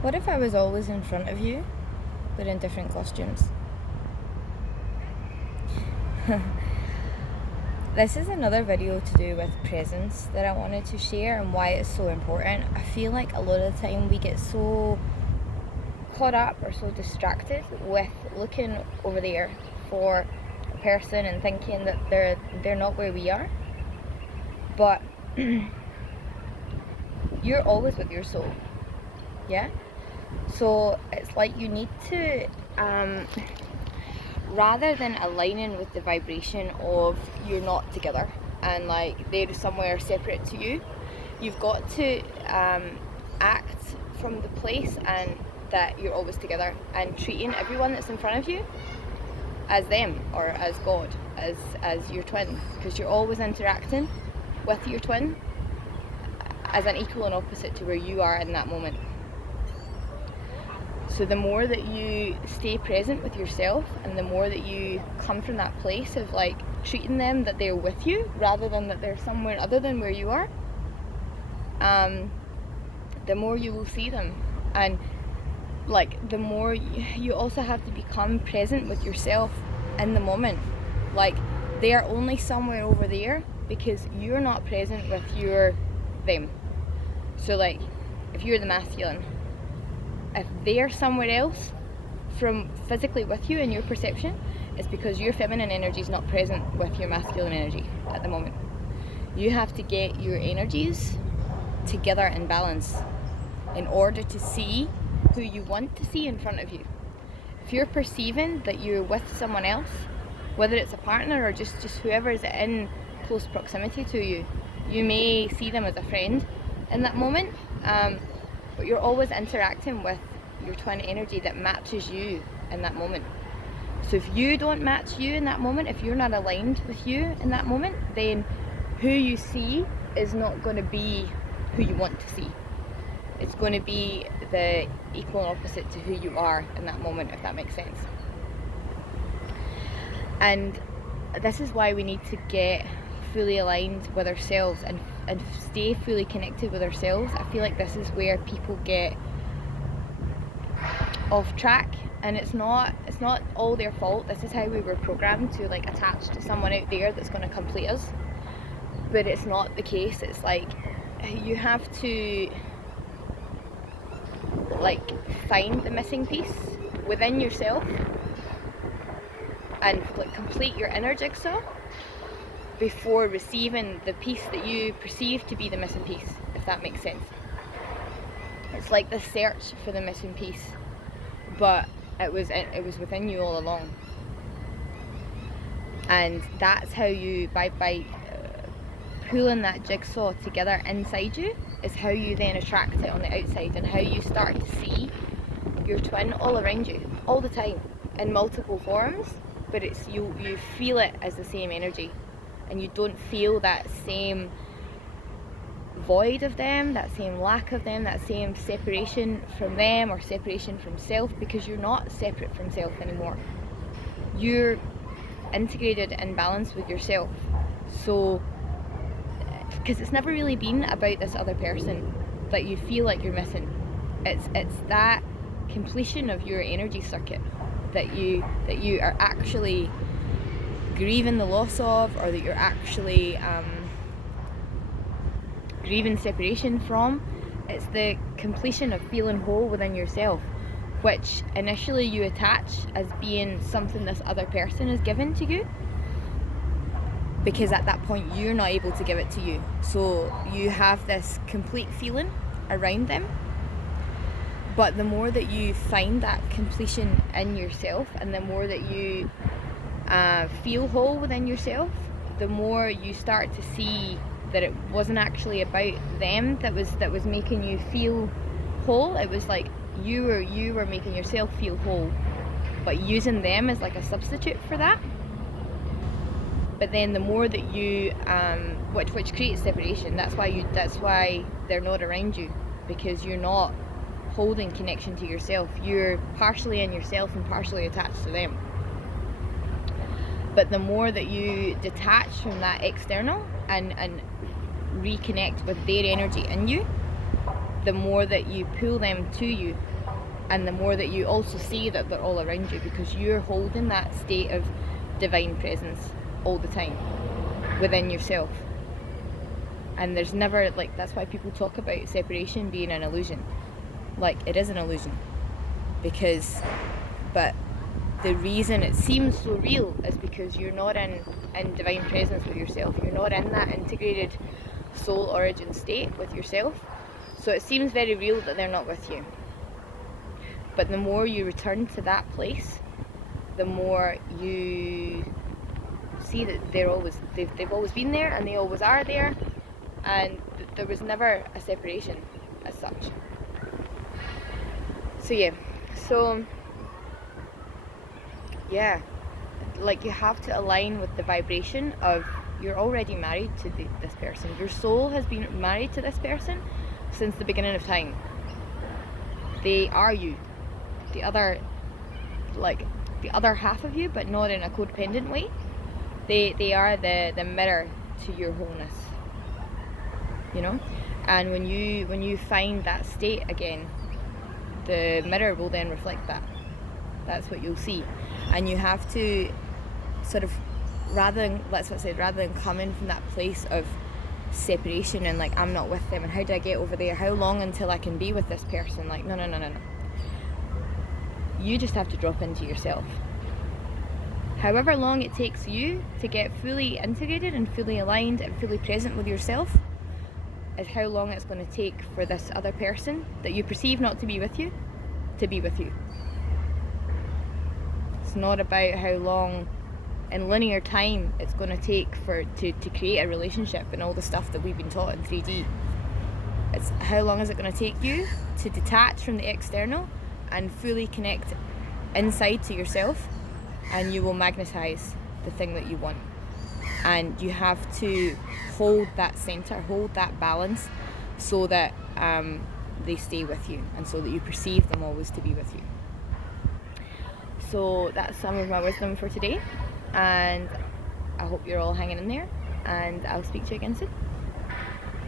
What if I was always in front of you, but in different costumes? This is another video to do with presence that I wanted to share and why it's so important. I feel like a lot of the time we get so caught up or so distracted with looking over there for a person and thinking that they're not where we are. But you're always with your soul, yeah? So it's like you need to, rather than aligning with the vibration of you're not together and like they're somewhere separate to you, you've got to act from the place and that you're always together, and treating everyone that's in front of you as them or as God, as your twin, because you're always interacting with your twin as an equal and opposite to where you are in that moment. So the more that you stay present with yourself and the more that you come from that place of like treating them that they're with you rather than that they're somewhere other than where you are, the more you will see them. And like the more you also have to become present with yourself in the moment. Like they are only somewhere over there because you're not present with your them. So like if you're the masculine, if they're somewhere else from physically with you in your perception, it's because your feminine energy is not present with your masculine energy at the moment. You have to get your energies together in balance in order to see who you want to see in front of you. If you're perceiving that you're with someone else, whether it's a partner or just whoever is in close proximity to you, you may see them as a friend in that moment, but you're always interacting with your twin energy that matches you in that moment. So if you don't match you in that moment, if you're not aligned with you in that moment, then who you see is not going to be who you want to see. It's going to be the equal and opposite to who you are in that moment, if that makes sense. And this is why we need to get fully aligned with ourselves and stay fully connected with ourselves. I feel like this is where people get off track, and it's not all their fault. This is how we were programmed to like attach to someone out there that's going to complete us, but it's not the case. It's like you have to like find the missing piece within yourself and like complete your inner jigsaw before receiving the piece that you perceive to be the missing piece, if that makes sense. It's like the search for the missing piece, but it was within you all along. And that's how you, by pulling that jigsaw together inside you, is how you then attract it on the outside, and how you start to see your twin all around you all the time in multiple forms, but it's you feel it as the same energy, and you don't feel that same void of them, that same lack of them, that same separation from them or separation from self, because you're not separate from self anymore. You're integrated and balanced with yourself. So because it's never really been about this other person that you feel like you're missing. It's that completion of your energy circuit that you are actually grieving the loss of, or that you're actually grieving separation from. It's the completion of feeling whole within yourself, which initially you attach as being something this other person is given to you, because at that point you're not able to give it to you. So you have this complete feeling around them. But the more that you find that completion in yourself, and the more that you feel whole within yourself, the more you start to see that it wasn't actually about them that was making you feel whole. It was like you were making yourself feel whole, but using them as like a substitute for that. But then the more that you which creates separation. That's why they're not around you, because you're not holding connection to yourself. You're partially in yourself and partially attached to them. But the more that you detach from that external and reconnect with their energy in you, the more that you pull them to you, and the more that you also see that they're all around you, because you're holding that state of divine presence all the time within yourself. And there's never, like, that's why people talk about separation being an illusion. Like, it is an illusion, but the reason it seems so real is because you're not in divine presence with yourself. You're not in that integrated soul origin state with yourself. So it seems very real that they're not with you. But the more you return to that place, the more you see that they've always been there, and they always are there, and there was never a separation as such. So like, you have to align with the vibration of, you're already married to this person. Your soul has been married to this person since the beginning of time. They are you. The other half of you, but not in a codependent way. They are the mirror to your wholeness, you know. And when you find that state again, the mirror will then reflect that. That's what you'll see. And you have to sort of, rather than coming from that place of separation and like, I'm not with them, and how do I get over there, how long until I can be with this person, like, no. You just have to drop into yourself. However long it takes you to get fully integrated and fully aligned and fully present with yourself is how long it's going to take for this other person that you perceive not to be with you to be with you. It's not about how long in linear time it's going to take to create a relationship and all the stuff that we've been taught in 3D. It's how long is it going to take you to detach from the external and fully connect inside to yourself, and you will magnetize the thing that you want. And you have to hold that center, hold that balance, so that they stay with you, and so that you perceive them always to be with you. So that's some of my wisdom for today, and I hope you're all hanging in there, and I'll speak to you again soon.